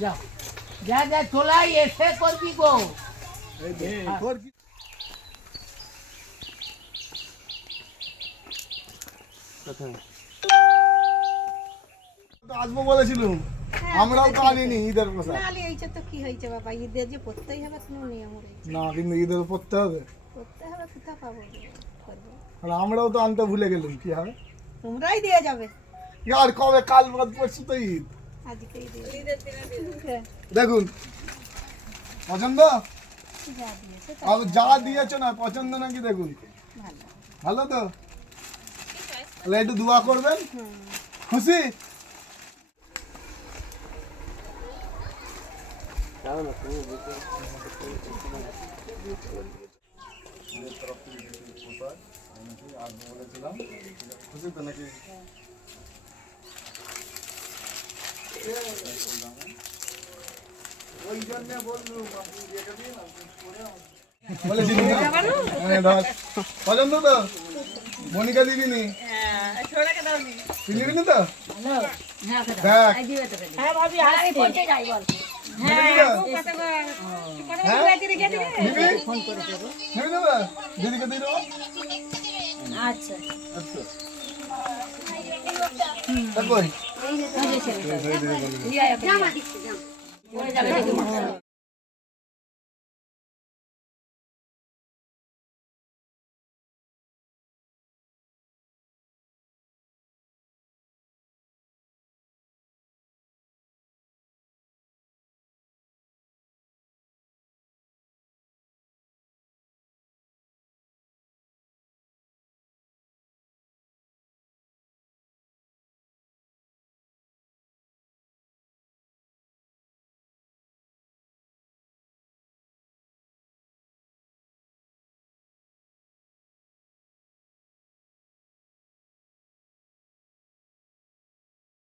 যাও যা যা চলাই এসে করবি গো। আসবো বলেছিলাম, আমরাও তো আনিনি ঈদের পোশাক। নালে এইটা তো কি হয়েছে বাবা, ঈদের যে পড়তেই হবে কোনো নিয়ম রয়েছে। না কিন্তু ঈদের পড়তে হবে, পড়তে হবে, কোথা পাবো করবো। আর আমরাও তো আনতে ভুলে গেলাম, কি হবে? তোমরাই দিয়ে যাবে আর কবে, কাল বাদ পড়ছি তো ঈদ। আজকেই দিয়ে ঈদের দিনে দিয়ে দেখুন পছন্দ, যা দিয়েছে যা দিয়েছো না পছন্দ নাকি দেখুন, ভালো। ভালো তো? তাহলে একটু দোয়া করবেন, খুশি? খুশি তো নাকি? ওই জন্য বললুম বলেছিলি না? পছন্দ তো? মনিকা দিবিনি? দিবিনি তো? দেখ। দিবি? দিবি না? দিদিকে দিয়ে দেবো? আচ্ছা তা কই? জামা দিচ্ছি, জামা।